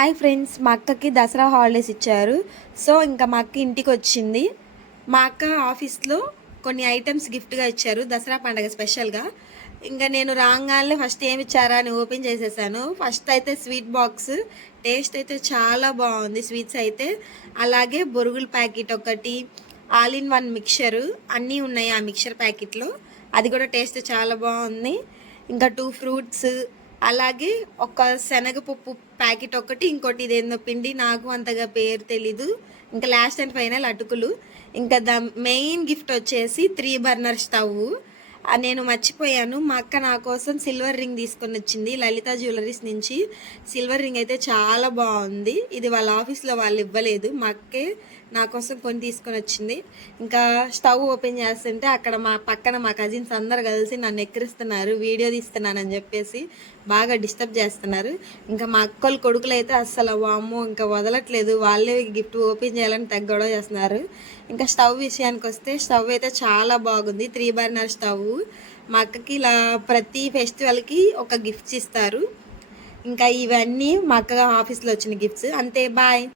Hi friends, మా అక్కకి Dasara holidays ఇచ్చారు. సో ఇంకా మా అక్క ఇంటికి వచ్చింది. మా అక్క ఆఫీస్లో కొన్ని ఐటమ్స్ గిఫ్ట్గా ఇచ్చారు దసరా పండగ స్పెషల్గా. ఇంకా నేను రాగానే ఫస్ట్ ఏమి ఇచ్చారా అని ఓపెన్ చేసేసాను. ఫస్ట్ అయితే స్వీట్ బాక్స్, టేస్ట్ అయితే చాలా బాగుంది స్వీట్స్ అయితే. అలాగే బొరుగుల ప్యాకెట్ ఒకటి, ఆల్ ఇన్ వన్ మిక్చరు అన్నీ ఉన్నాయి ఆ మిక్చర్ ప్యాకెట్లో. అది కూడా టేస్ట్ చాలా బాగుంది. ఇంకా 2 ఫ్రూట్స్, అలాగే ఒక శనగపప్పు ప్యాకెట్ ఒకటి, ఇంకోటి ఇదేందో పిండి నాకు అంతగా పేరు తెలీదు. ఇంకా లాస్ట్ అండ్ ఫైనల్ అటుకులు. ఇంకా మెయిన్ గిఫ్ట్ వచ్చేసి 3 బర్నర్ స్టవ్. నేను మర్చిపోయాను, మా అక్క నా కోసం సిల్వర్ రింగ్ తీసుకొని వచ్చింది లలిత జ్యువెలరీస్ నుంచి. సిల్వర్ రింగ్ అయితే చాలా బాగుంది. ఇది వాళ్ళ ఆఫీస్లో వాళ్ళు ఇవ్వలేదు, మా అక్కే నా కోసం కొని తీసుకొని వచ్చింది. ఇంకా స్టవ్ ఓపెన్ చేస్తుంటే అక్కడ మా పక్కన మా కజిన్స్ అందరు కలిసి నన్ను ఎక్కిరిస్తున్నారు, వీడియో తీస్తున్నానని చెప్పేసి బాగా డిస్టర్బ్ చేస్తున్నారు. ఇంకా మా అక్కల కొడుకులు అయితే అస్సలు వామ్మో ఇంకా వదలట్లేదు, వాళ్ళే గిఫ్ట్ ఓపెన్ చేయాలని గొడవ చేస్తున్నారు. ఇంకా స్టవ్ విషయానికి వస్తే స్టవ్ అయితే చాలా బాగుంది, 3 బర్నర్ స్టవ్. మా అక్కకి ఇలా ప్రతి ఫెస్టివల్కి ఒక గిఫ్ట్స్ ఇస్తారు. ఇంకా ఇవన్నీ మా అక్క ఆఫీస్లో వచ్చిన గిఫ్ట్స్. అంతే, బాయ్.